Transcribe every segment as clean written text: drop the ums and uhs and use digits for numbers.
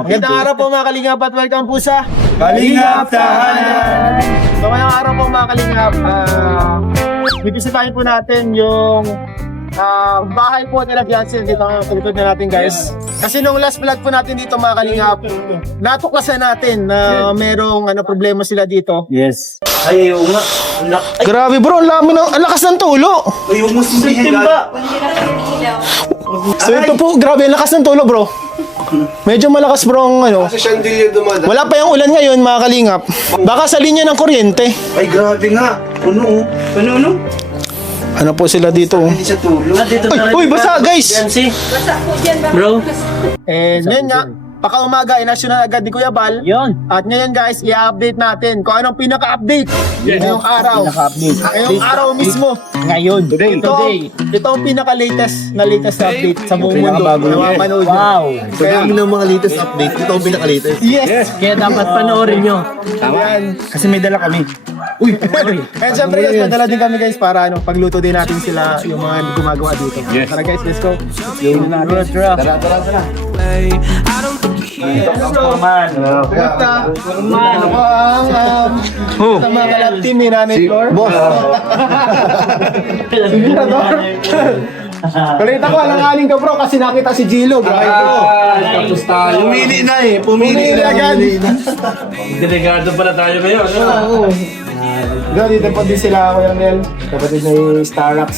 Magandang araw po mga kalingap at welcome po sa Kalingap Tahanan! So ngayong araw po mga kalingap, bibisitahin po natin yung bahay po nila Jansen dito ang pagtutod na natin guys. Kasi nung last vlog po natin dito mga kalingap, natuklasan natin na merong problema sila dito. Yes. Ay, ayaw nga. Grabe bro, ang lakas ng tulo. Ayaw mo sindihin ba? So ito po, grabe ang lakas ng tulo bro. Medyo malakas bro ang Kasi chandelier dumadaan. Wala pa yung ulan ngayon mga kalingap. Baka sa linya ng kuryente. Ay, grabe nga. Ano? Ano po sila dito? Hindi siya tulog. Uy, basa guys! Basta po dyan ba? Bro. Ngayon nga, paka-umaga, national agad ni Kuya Bal. Yon. At ngayon guys, i-update natin kung anong pinaka-update ngayong araw. Ngayong araw mismo. Ngayon. Ito ang pinaka-latest na update sa buong mundo. Pinakabago. Mapanood nyo. Wow. Kaya ng mga latest update, ito ang pinaka-latest. Yes! Kaya dapat panoorin nyo. Yan. Kasi may dala kami. And syempre guys, madala din kami guys para pagluto din natin sila yung mga gumagawa dito. Tara guys, let's go. Tara. Ako ang sa mga kalab team ni Nanay Flor. Boss. Balita ko, alang-aling ka bro kasi nakita si Gilo. Grabe bro. Tapos tayo. Pumili na eh. Pumili na agad. Delegado pala tayo ngayon. Dito po din sila, Kuya Mel. Kapatid ni Starrox.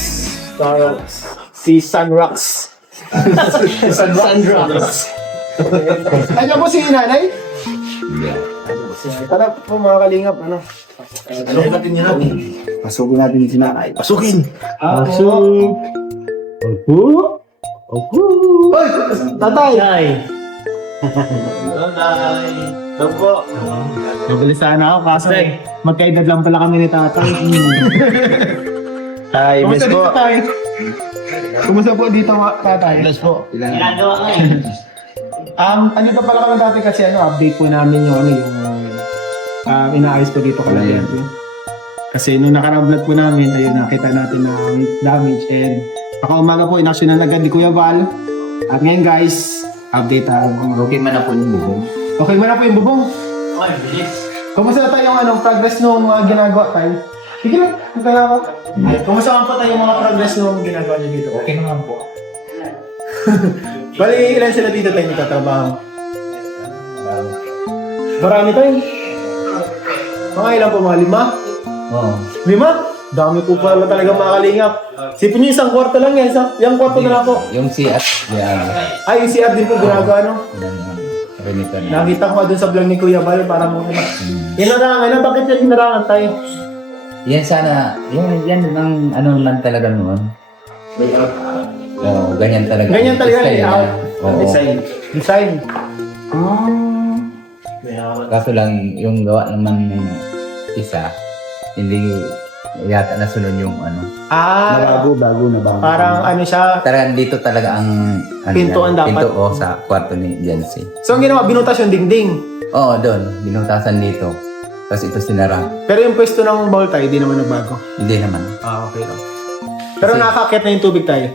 Si Sunrox. Sunrox. Ano po si Nanay? Tara po mga kalingap. natin yun. Pasukin natin si nanay. Pasukin! Pasok. Hoy! Tatay! Mabilis sana ako kaso magkaedad lang pala kami ni tatay. Tay, Kumusta dito tay? Kumusta po dito tatay? Bless po. Ginagawa nga Andito pala kami dati kasi update po namin yung inaayos po dito kami. Kasi nung nakarang vlog po namin, ayun nakita natin na may damage and paka-umaga po inaksyonan agad ni Kuya Val. At ngayon guys, update tayo. Okay man na po yung bubong. Okay mo na po yung bubong. Ay, bilis. Kumusta tayo yung progress nung mga ginagawa tayo? Sige lang, punta na ako. Kumusta naman po tayo yung mga progress nung ginagawa niyo dito? Okay naman po. Bali, ilan sila dito tayo nagtatrabaho? Marami tayo. Mga ilan po, mga 5? Oo. 5? Dami po pala talaga mga kalingap. Sipin niyo isang kwarto lang yan. Yung kwarto na lang po. Yung CR. Yan. Ay, yung CR din po ginagawa, no? Ganito na. Nakita ko nga dun sa vlog ni Kuya Bal, parang mo inarangan. Bakit yan inarangan tayo? Yan sana, yan ang ano lang talaga noon. Oo, ganyan talaga. Ganyan talaga Style layout. na. Oo. Design. Kaso lang, yung gawa naman ng isa, hindi yata nasunod yung ano. Bago na bago. Parang siya, Talagang dito talaga ang ano Pintuan dapat. Pinto sa kwarto ni Jancy. so ang ginawa, binutas yung dingding. Oo, doon. Binutasan dito. Tapos ito sinara. Pero yung pwesto ng bowl tayo, di naman nagbago. Hindi naman. Okay lang. Pero nakakakit na yung tubig tayo.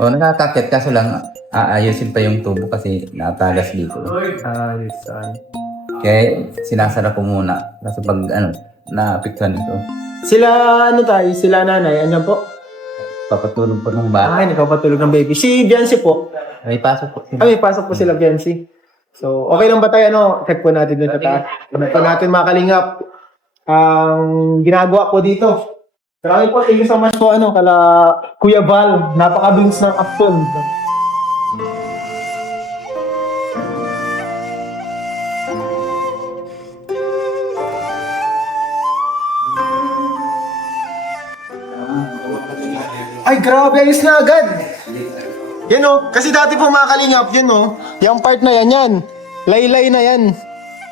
Oo, nakakakit. Kaso lang, aayusin pa yung tubo kasi natagas dito. Ayos. Kaya sinasara ko muna. Kasi pag naapektuhan ito, Sila sila nanay, ano po? papatulog po ng bata. Ay, nagpapatulog ng baby. Si Biancy po. May pasok po. May pasok po sila Biancy. So, okay lang ba tayo, check po natin doon sa taas. Check po natin mga kalingap. Ang ginagawa po dito. Maraming po, thank you so much po, kala Kuya Val. Napaka-bings ng Apton. Ay, grabe, ayos na agad. Yan kasi dati po mga kalingap, yung part na yan. Laylay na yan.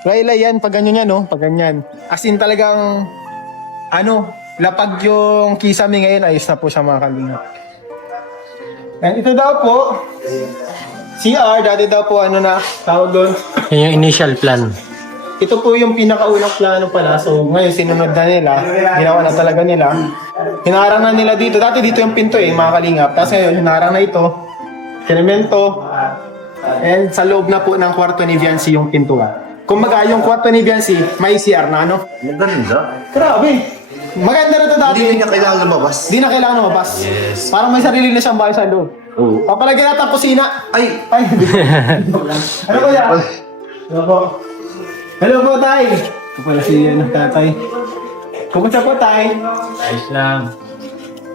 Laylay yan, pag ganyan yan, pag ganyan. As in talagang, lapag yung kisame ngayon, ayos na po siya mga kalingap. And ito daw po, CR, dati daw po, tawag doon. Yan yung initial plan. Ito po yung pinakaunang plano pala. So, ngayon, sinunod na nila. Ginawa na talaga nila. Hinarang na nila dito. Dati dito yung pinto mga kalingap. Tapos ngayon, hinarang na ito. Semento. And sa loob na po ng kwarto ni Viancy yung pintuan. Kung yung kwarto ni Viancy, may CR na, ano? Maganda. Grabe! Maganda na ito dati. Hindi niya kailangan lumabas. Di na kailangan lumabas. Yes. Parang may sarili na siyang bahay sa loob. Oo. Papalagyan natin ang kusina. Ay! Ay, ano po yan? Hello po. Hello po, tay. Ito pala si tatay. Kumusta po, tay? Ayos lang.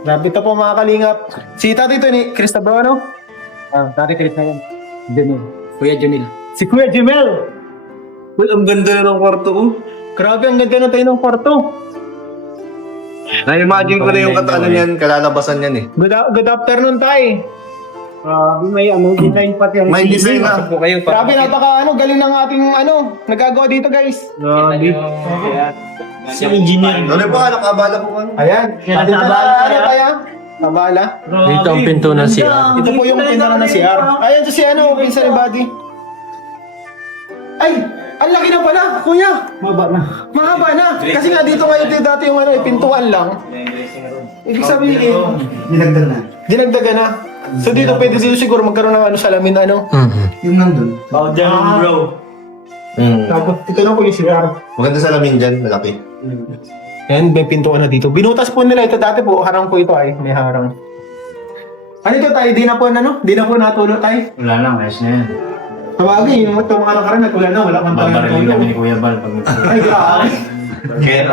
Grabe ito po mga kalingap. Si tatay ito ni Cristobal, ano? Tatay Chris na yan. Jamil. Kuya Jamil. Si Kuya Jamil! Well, ang ganda na ng kwarto ko. Grabe, ang ganda na tayo ng kwarto. Na-imagine ko na yung katano niyan, kalalabasan niyan eh. Good afternoon, tay. May design pati ang May design na. Po kayo Grabe, galing ng ating nagagawa dito, guys. Si engineer. Ano ba? Nakabala po ano? Ayan. Yan, Dito nabala na, kaya? kaya? Nabala. Dito ang pinto ng CR. Ito po yung pinto ng CR. Ayan to si pinsan ni Buddy. Ay! Ang laki na pala, kuya! Mahaba na. Kasi nga dito ngayon dati yung pintuan lang. Ibig sabihin, dinagdagan na. So dito pwede dito siguro magkaroon ng salamin Yung nandun. Bawat dyan, bro. Tapos ito na po yung CR. Maganda salamin dyan, malaki. Ayan, may pintuan na dito. Binutas po nila ito dati po. Harang po ito ay. May harang. Ano ito tayo? Di na po Di na po natulog tayo? Wala lang, ayos na yan. Sabagay, yung mga nakaraan natulog na. Wala kang talagang Babarinig kami ni tulog. Kuya Bal pag Ay, grabe.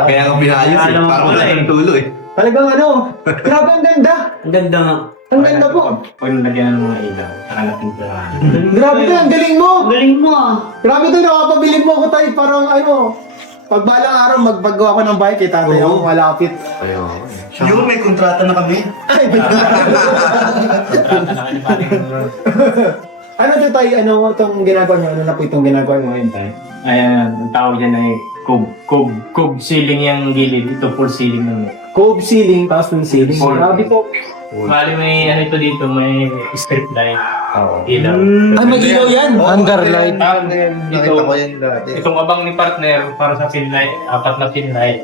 Kaya nga pinayos eh. Alam mo Parang pala wala eh. ng tulo eh. Talagang grabe ang ganda. Ang ganda nga. Ang ganda po. Pag nalagyan ng mga ilaw, nakalating pa. Grabe tayo, ang galing mo. Galing mo ah. Grabe tayo, nakapabilib mo ako tayo. Parang pag balang araw magpagawa ko ng bahay kay tatay ako malapit. Yung may kontrata na kami. Ay, ano to tayo? Ano itong ginagawa niyo? Ano na po itong ginagawa niyo ngayon tayo? Ayan, ang tawag dyan ay cove ceiling yung gilid. Ito full ceiling naman. Cove ceiling, tapos ng ceiling. Full. Grabe po. Bali may ito dito, may strip light. Ilaw. Ay, may ilaw yan. Hangar light. Nakita ko yan dati. Itong abang ni partner para sa pin light, 4 na pin light.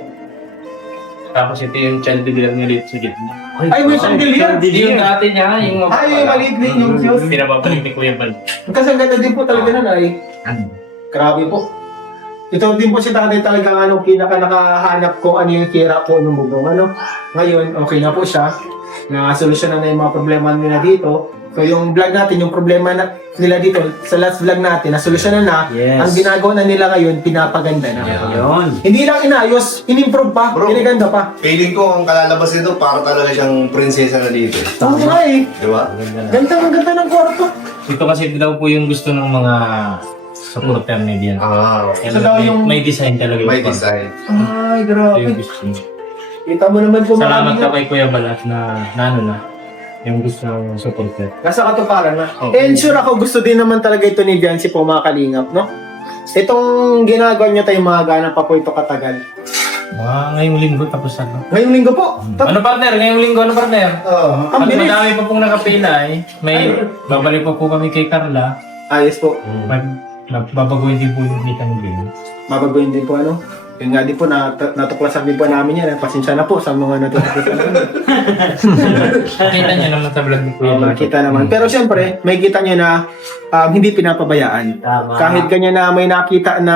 Tapos ito yung chandelier niya dito sa gitna. Ay, may chandelier. Yung dati niya, yung Ay, yung maliit din yung fuse. pinababalik ni Kuya Bal. Kasi ang ganda din po talaga na ay. Grabe po. Ito din po si tatay talagang pinaka nakahanap ko ano yung kira po ng bubong. Ngayon, okay na po siya. Na-solusyonan na yung mga problema nila dito. So yung vlog natin, yung problema nila dito, sa last vlog natin, na-solusyonan na. Yes. Ang ginagawa na nila ngayon, pinapaganda na. Yun. Hindi lang inayos, in-improve pa, Bro. pinaganda pa. Feeling ko ang kalalabas nito para talaga siyang prinsesa na dito. Oo nga eh. Di ba? Ganda ng kwarto. Ito kasi daw po yung gusto ng mga supporter ni Dian. Okay. So daw yung- May design talaga. May yung design. Ay, Ito grabe. yung gusto niya. Kita mo naman po Salamat marami ka kay Kuya Balat na yung gusto ng supporter. nasa katuparan na. Okay. And sure ako, gusto din naman talaga ito ni Viancy po mga kalingap, no? Itong ginagawa niya tayo mga gana pa po ito katagal. Mga ngayong linggo tapos ano. Ngayong linggo po. Ano partner? Ngayong linggo ano partner? Ang At bilis. madami pa pong nakapila eh. Babalik pa po kami kay Carla. Ayos po. Babaguhin din po yung kita ng game. Mabagoyin din po Yun nga din po, natuklasan din po namin yan. Pasensya na po sa mga natuklasan namin. Nakita niyo naman sa vlog ni Kuya. Makita naman. Pero siyempre, may kita nyo na hindi pinapabayaan. Tama. Kahit ganyan na may nakita na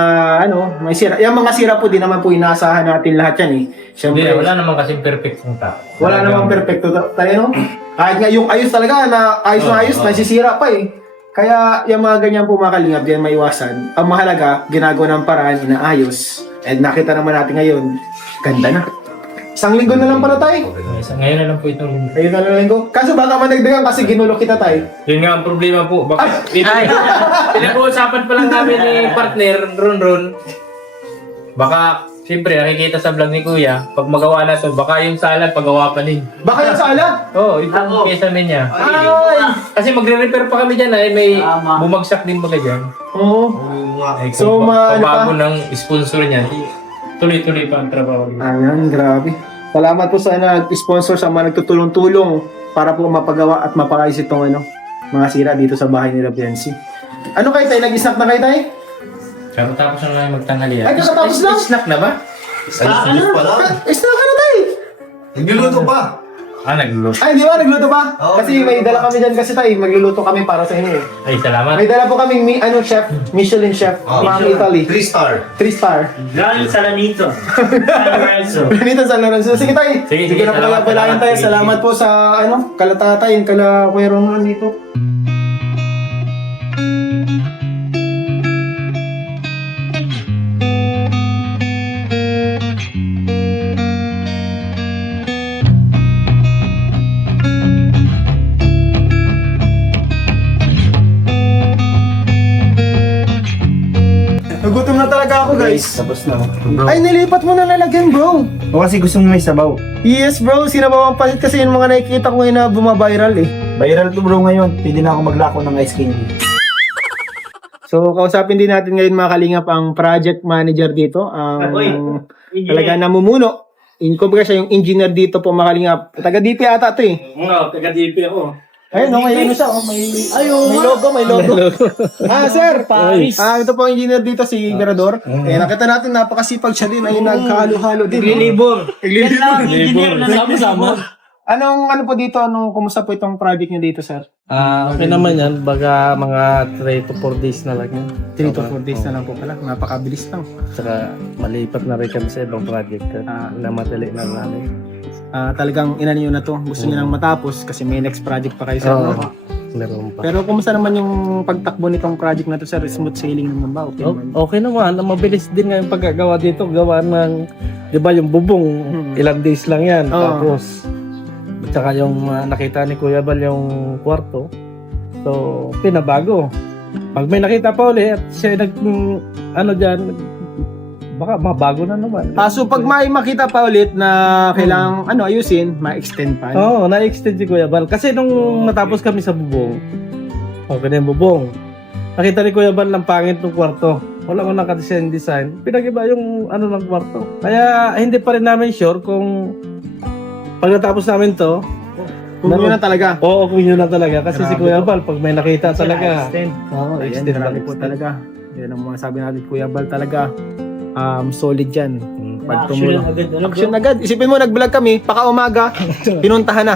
may sira. Yung mga sira po, di naman po inaasahan natin lahat yan eh. Siyempre, Hindi, wala naman kasing perfect ng tao. wala namang perfecto tayo, no? Kahit nga yung ayos talaga, na ayos na ayos, nasisira pa eh. Kaya yung mga ganyan po mga kalingap, yan maiwasan. Ang mahalaga, ginagawa ng paraan, inaayos. And nakita naman natin ngayon, ganda na. Isang linggo na lang pala tayo. Ngayon na lang po itong linggo. Ayun na lang linggo. Kaso baka managdagan kasi ginulo kita tayo. Yun nga ang problema po. Baka, pinag-uusapan pa lang namin ni partner, Ron. Baka, siyempre, nakikita sa vlog ni Kuya, pag magawa na to, baka yung sala, paggawa pa din. Baka yung sala. Oo, itong pyesa niya. Ay! Kasi magre-repair pa kami dyan ay may bumagsak din baga dyan. Oo. Ay, So, kung pabago ano ng sponsor niya, tuloy-tuloy pa ang trabaho niya. Ayan, grabe. Salamat po sa nag-sponsor sa mga nagtutulong-tulong para po mapagawa at mapakayos itong mga sira dito sa bahay nila Biancy. Ano kayo tayo? Nag-snack na kayo tayo? Pero tapos na lang magtanghalian. Ay, kakatapos lang? Snack na ba? Ayos pa lang. Snack ka na tayo! Nagluluto pa. Nagluluto. Ay, di ba? Nagluto ba? Kasi may dala kami dyan kasi tayo. Magluluto kami para sa inyo eh. Ay, salamat. May dala po kaming chef, Michelin chef, from Italy. 3 star. 3 star. Galing sa Lanito. San Lorenzo. Dito sa Lorenzo. Sige tayo. Sige, na pala salamat, palayan tayo. sige, Salamat po sa kalatatay, kala Kuya Ron dito. Nagutom na talaga ako, guys. Tapos na. Ay, nilipat mo na lalagyan, bro. O kasi gusto mo may sabaw. Yes, bro. Sinabawang pasit kasi yung mga nakikita ko ngayon na bumabiral eh. Viral to bro ngayon. Pwede na ako maglako ng ice candy. So, kausapin din natin ngayon mga kalingap ang project manager dito. Ang talaga namumuno. Kumbaga siya yung engineer dito po mga kalingap. Taga-DP ata ito eh. Taga-DP ako. Ayun, may ano siya. May logo, may logo. Sir. Paris. Ito po ang engineer dito, si Mirador. Nakita natin, napakasipag siya din. Ayun, nagkahalo-halo din. Lilibor. Naglilibor. Yan lang, engineer na Sama-sama. Ano po dito? Kumusta po itong project niyo dito, sir? Okay naman yan, baga mga 3 to 4 days na lang yan. 3 to 4 days na lang po pala. Napakabilis lang. Saka malipat na rin kami sa ibang project na madali na namin. Talagang inano nyo na to. Gusto nyo nang matapos kasi may next project pa kayo sa Oo. ano. Meron pa. Pero kumusta naman yung pagtakbo nitong project na to, sir? Smooth sailing naman ba? Okay naman? Okay naman, mabilis din nga yung pagkagawa dito. Gawa ng, di ba yung bubong, ilang days lang yan. Oo. Tapos, tsaka yung nakita ni Kuya Bal yung kwarto. So, pinabago. Pag may nakita pa ulit, siya dyan, baka mabago na naman. So pag may makita pa ulit na kailangang ayusin, ma-extend pa. Oo, na-extend si Kuya Bal. Kasi nung matapos kami sa bubong, okay na yung bubong. Nakita ni Kuya Bal ng pangit ng kwarto. Wala ko nakadesign. Pinag-iba yung ng kwarto. Kaya hindi pa rin namin sure kung pag natapos namin to, Kung yun na talaga. oo, kung yun na talaga. Kasi si Grabe Kuya to. Bal, pag may nakita talaga, oo, Ayan, extend grabe lang po extend. talaga. Yan ang mga sabi natin, Kuya Bal talaga. Solid yan. Pag Action tumulong. agad. Ano, Action agad. Isipin mo, nag-vlog kami, paka-umaga, pinuntahan na.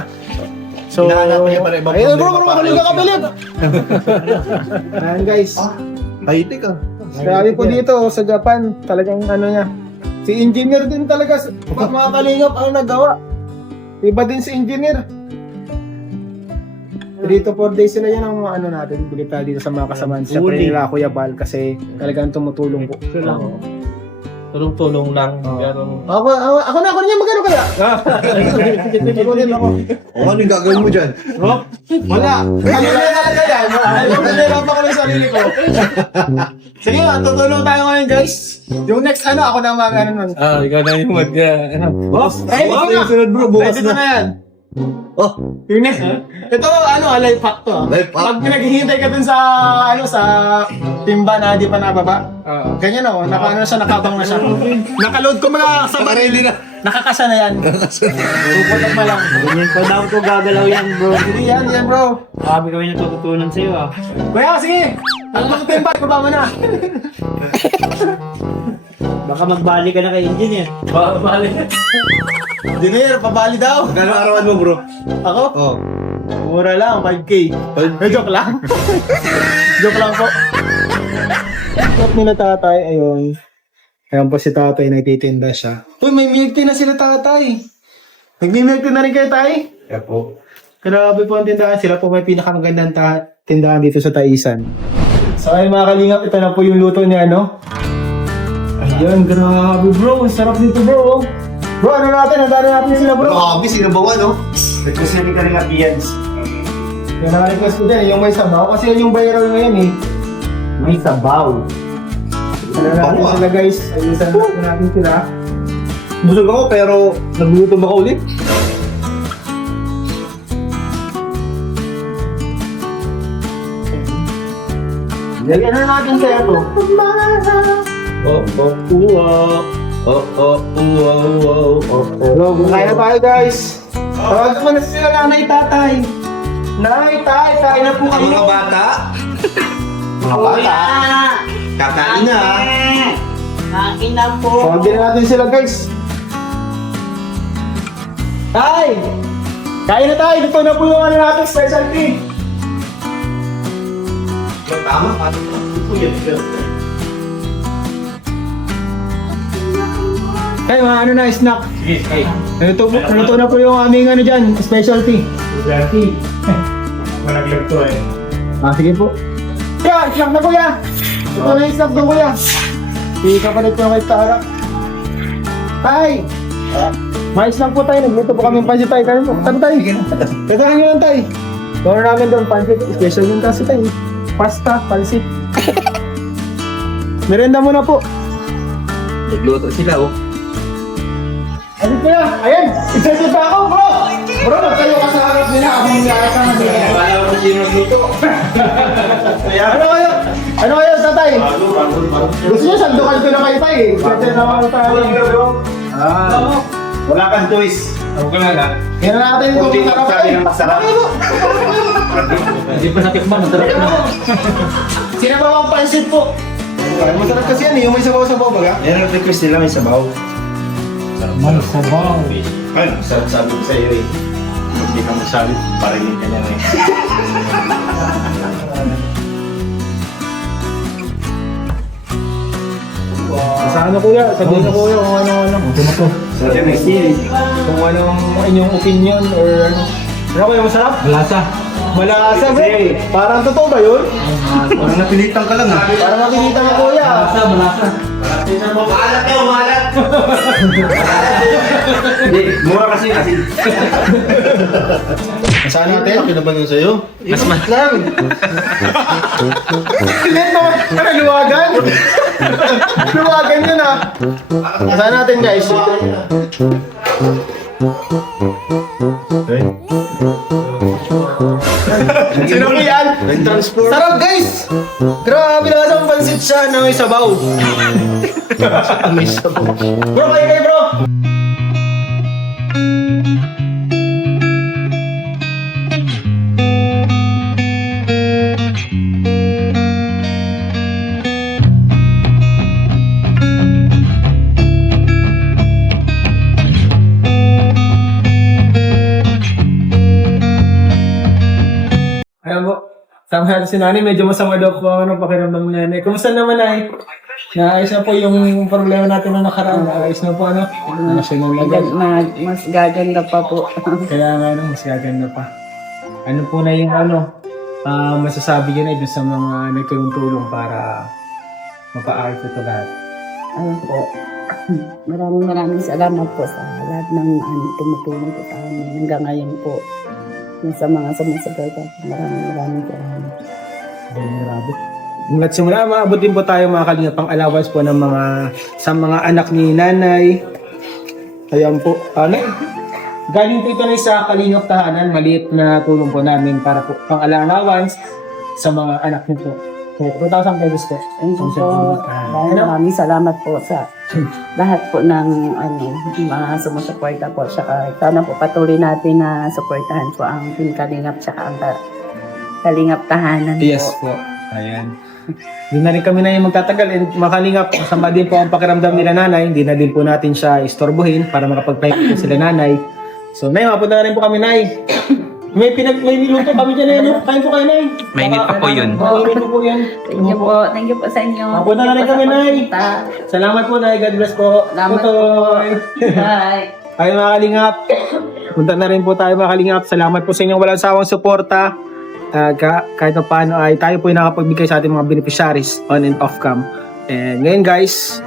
So, Hinahanap niya para ibang ayun bro, problema para magaling ka kabilib. Ayan guys. Tahiti ka. Grabe po dito sa Japan, talagang niya. Si engineer din talaga, mga kalingap ang nagawa. Iba din si engineer. 3 to 4 days sila yan ang mga natin, bilita dito sa mga kasamaan. Siyempre nila Kuya Bal kasi talagang tumutulong po. Oo. Tulong-tulong lang. Pero, Ako na niya, magkano kaya? Tutunin ako. O ano yung gagawin mo dyan? Wala. Ano na talaga yan? Alam ko nila pa ko ng sarili ko. Sige nga, tutulong tayo ngayon guys. Yung next ako na mga nun. ikaw na yung Ready ko na. Sunod bro, bukas Ready ko na. na yan. Oh, Yung next, ito life hack to. Life hack? Pag naghihintay ka dun sa, sa timba na di pa nababa. Ganyan ako, siya, nakabang na siya. Nakaload ko mga sa ready na. Nakakasa na yan. Puputok mo lang. ganyan pa daw ko gagalaw yan, bro. Sige yan bro. Marami kami natututunan sa'yo, ah. Kuya, sige. Ano yung timba? Ibaba mo na. Baka magbali ka na kay engineer. Engineer, pabali daw. Gano'ng arawan mo bro? Ako? Oh. Mura lang, 5K. Joke lang. Joke lang po. At nila tatay, ayun. Ayan po si tatay, nagtitinda siya. Uy, may milk tea na sila tatay. Nagmi-milk tea na rin kayo tay? Yeah po. Grabe po ang tindahan. Sila po may pinakamagandang tindahan dito sa Taisan. So ay mga kalingap, ito na po yung luto ni Ayun, grabe bro. Ang sarap dito bro. Bro, natin natin sila bro. Grabe, sinabawan no? Nagkasali ka rin ambience. Yung naka-request ko din, yung may sabaw. Kasi yun yung viral ngayon eh. May sabaw. Ano natin sila guys. Ayusan natin sila. Busog ako pero nagugutom ako ulit. Lagyan na natin kaya to. Bro, kaya tayo guys. Tawag mo na sila nanay tatay. Nanay tay, kain na po kayo. Mga bata. Mga bata. Kakain na. Kain na po. Tawagin na natin sila guys. Tay! Kain na tayo. Dito na po yung ano natin, specialty. Kaya mga ano na, snack. Sige, sige. Naluto na po yung aming ano dyan, specialty. Dati. Malaglag to eh. Sige po. Kuya, snack na kuya. Ito na yung snack doon kuya. Hindi ka palit ko na kay Tara. Tay! Mais lang po tayo. Nagluto po kami ng pansit tayo. Kaya po. Tara tayo. Tatahan nyo lang tayo. Gawin namin doon pansit. Special yung kasi tayo. Pasta, pansit. Merenda muna po. Nagluto sila, oh. Ano kuya? Ayan! Excited pa ako bro! Bro, magkayo ka sa harap nila. Ako yung nakasama nila. Wala ko na sino nagluto. Ano kayo? Ano kayo, tatay? Gusto niyo sandukan ko na kayo tayo eh. Kasi naman tayo. Wala kang choice. Ako ka lang ha. Kaya natin kung Hindi masarap sabi tayo. ng masarap. Hindi pa natikman, masarap na. Sinabawang pansit po. Masarap kasi yan eh. Yung may sabaw-sabaw baga. Yan ang request nila, may sabaw. May sabaw. Ay, sabi ko sa iyo eh. Hindi ka magsabi, parinig ka niya eh. Sa ano kuya? Sabihin na kuya kung ano-ano. Sa next year. Kung anong inyong opinion or ano. Ano kuya, masarap? Malasa. Malasa bro. Parang totoo ba yun? Parang napilitan ka lang ah. Parang makikita mo kuya. Malasa. Maalat kayo, maalat! Hindi, mura kasi. Saan natin? Laki naman yun sa'yo. Mas lang. Let mo. Ano, luwagan? Luwagan yun ah. Saan natin guys? Sino po yan? Transport. Sarap guys! Grabe na sa pansit siya na may sabaw. Bro, kayo bro! Ayan po. Tama natin si Nanay, medyo masama daw po ang pakiramdam ni Nanay. Kumusta naman, Nay? Naayos na po yung problema natin na nakaraan. Naayos na po, ano? Siya na agad. Mas gaganda pa po. Kaya nga, ano, mas gaganda pa. Ano po na yung, ano, masasabi niyo na dun sa mga nagtulong para mapa-art ito lahat. Ano po. Maraming salamat po sa lahat ng tumutulong po sa amin. Hanggang ngayon po. Yung sa mga sumusuporta. Maraming salamat. Ay, grabe. Mula't simula, maabot din po tayo mga kalingap pang allowance po ng mga sa mga anak ni Nanay. Ayan po. Ano? Galing po ito na sa Kalingap Tahanan. Maliit na tulong po namin para po pang allowance sa mga anak nito. So, 2,000 pesos po. Thank you po. Maraming salamat po sa lahat po ng mga sumusuporta po. Saka sana po patuloy natin na suportahan po ang Team Kalingap saka ang Kalingap Tahanan Yes po. po. Ayan. Hindi na rin kami na yung magtatagal. And makalingap, masama din po ang pakiramdam nila Nanay. Hindi na din po natin siya istorbohin para makapag-play sila Nanay. So, Nay, mapunta na rin po kami, Nay. May niluto kami dyan, Nay. Kain po kayo, Nay. Mainit pa po yun. Mainit po po yan. Thank you po. Thank you po sa inyo. Mapunta na rin kami, Nay. Salamat po, Nay. God bless po. Salamat po. Tutoy. Bye. Ay, mga kalingap. Punta na rin po tayo, mga kalingap. Salamat po sa inyong walang sawang suporta. Kahit na paano ay tayo po yung nakapagbigay sa ating mga beneficiaries on and off cam. And ngayon guys,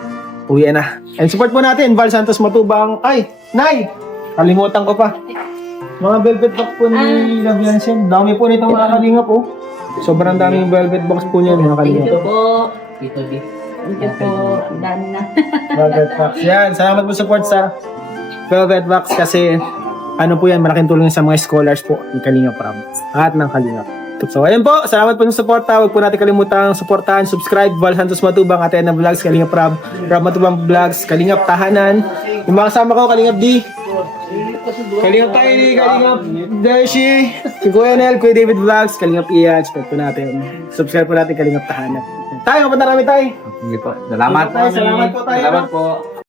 uwi na. And support po natin, Val Santos Matubang. Ay, Nay! Kalimutan ko pa. Mga velvet box po ni Labiansen. Dami po nito mga kalingap po. Sobrang daming velvet box po niya mga Thank kalingap. you po. Dito, dito. Thank you po. Ang dami na. Velvet box. Yan, salamat po support sa velvet box kasi ano po yan, malaking tulong sa mga scholars po ni Kalingap Prab at ng Kalingap. So ayun po, salamat po sa suporta. Huwag po natin kalimutang suportahan, subscribe, Val Santos Matubang, Athena Vlogs, Kalingap Prab, Prab Matubang Vlogs, Kalingap Tahanan. Yung mga kasama ko, Kalingap D, Kalingap Tiny, Kalingap Dashi, si Kuya Nel, Kuya David Vlogs, Kalingap Ian, support po natin. Subscribe po natin, Kalingap Tahanan. Tayo, kapunta namin tayo. Sige po. Salamat po. Salamat po tayo. Salamat po.